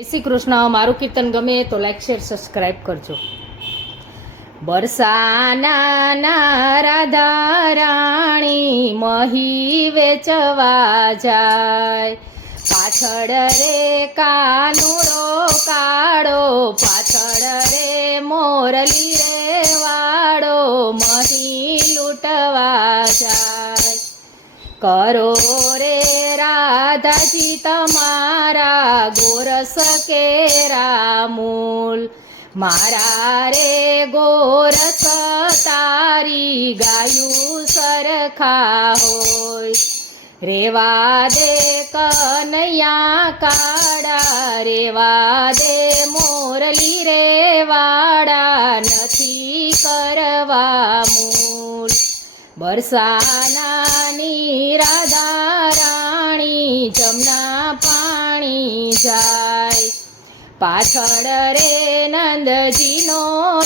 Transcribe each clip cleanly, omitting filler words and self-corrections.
જય શ્રી કૃષ્ણ. મારું કીર્તન ગમે તો લાઈક શેર સબસ્ક્રાઈબ કરજો. બરસાના રાધા રાણી મહી વેચવા જાય, પાછળ રે કાનુડો કાળો, પાછળ રે મોરલી રે વાળો, મહી લૂંટવા જાય. કરો રે રાધાજી તમારા ગોરસ કેરા મૂલ, મારા રે ગોરસ તારી ગાયું સરખા હોય. રેવા દે કનૈયા કાળા, રેવા દે મોરલી રે વાળા, નથી કરવા મૂલ. બરસાનાની રાધા રાણી જમના પાણી જાય, પાછળ રે નંદજીનો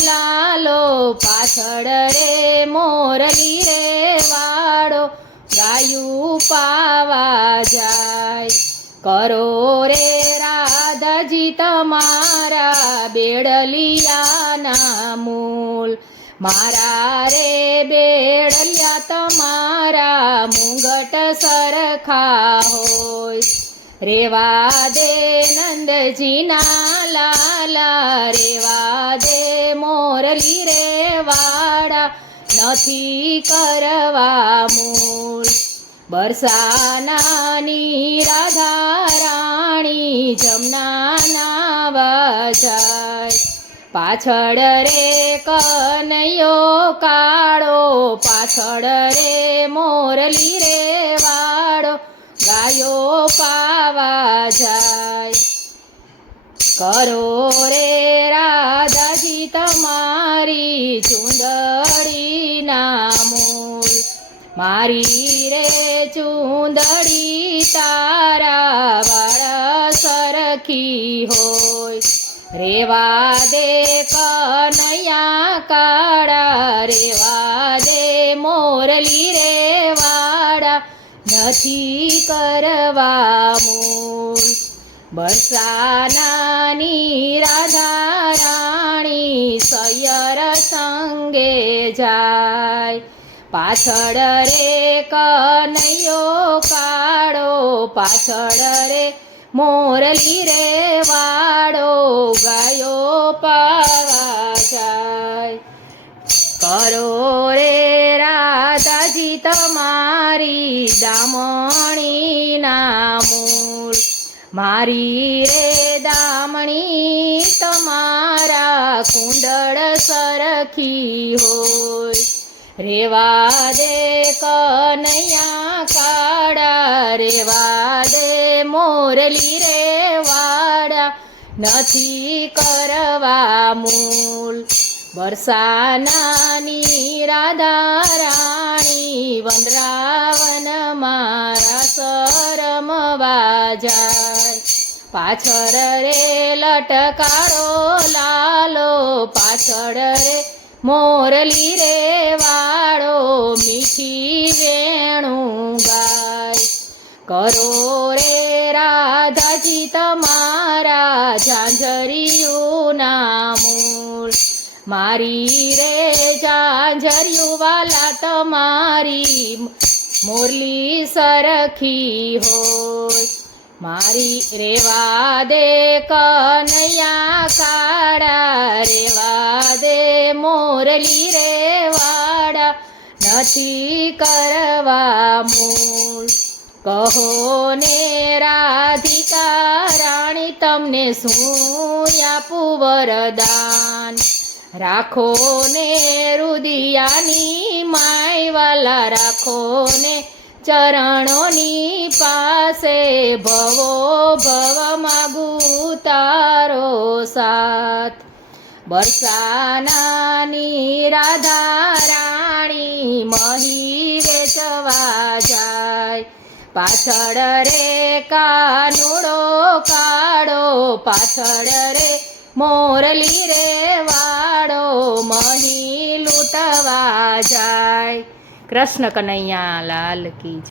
લાલો, પાછળ રે મોરલી રે વાળો, ગાયું પાવા જાય. કરો રે રાધાજી તમારા બેડલિયાના મૂલ, મારા રે બેડલિયા તમારા મુંગટ સરખા હોય. રેવા દે નંદજીના લાલા, રેવા દે મોરલી રે વાળા, નથી કરવા મૂલ. બરસાનાની રાધા રાણી જમના નાવા જાય, પાછળ રે કનૈયો કાળો, પાછળ રે મોરલી રે વાળો, ગાયો પાવા જાય. કરો રે રાધાજી તમારી ચૂંદડીના મૂલ, મારી રે ચૂંદડી તારા વાળ સરખી હોય. રેવા દે કનૈયા કાળા, રેવા દે મોરલી રે વાળા, નથી કરવા મૂલ. બરસાનાની રાધા રાણી સૈયર સંગે જાય, પાછળ રે કનૈયો કાળો, પાછળ રે મોરલી રે વાળો, ગાયો પાવા જાય. કરો રે રાધાજી તમારી દામણીના મૂલ, મારી રે દામણી તમારા કુંડળ સરખી હોય. રેવા દે કનૈયા કાળા, રેવા દે મોરલી રે વાળા, નથી કરવા મૂલ. બરસાનાની રાધા રાણી વનરાવન મારા સરમવા જાય, પાછળ રે લટકારો લાલો, પાછળ રે મોરલી રે વાળો, મીઠી વેણું ગાય. કરો રે રાધાજી તમારા ઝાંઝરિયુંના મૂલ, મારી રે ઝાંઝરિયું વાલા તમારી મોરલી સરખી હોય. મારી રેવા દે કનૈયા કાળા, રેવા દે મોરલી રે વાળા, નથી કરવા મૂલ. કહો ને રાધિકા રાણી તમને શું આપું વરદાન, રાખો ને રુદિયાની માય વાલા, રાખો ને ચરણોની પાસે, ભવો ભવ માગું તારો સાથ. બરસાનાની રાધા રાણી મહી વેચવા જાય, પાછળ રે કાનુડો કાળો, પાછળ રે મોરલી રે વાળો, મહી લૂંટવા જાય. કૃષ્ણ કનૈયા લાલ કી જય.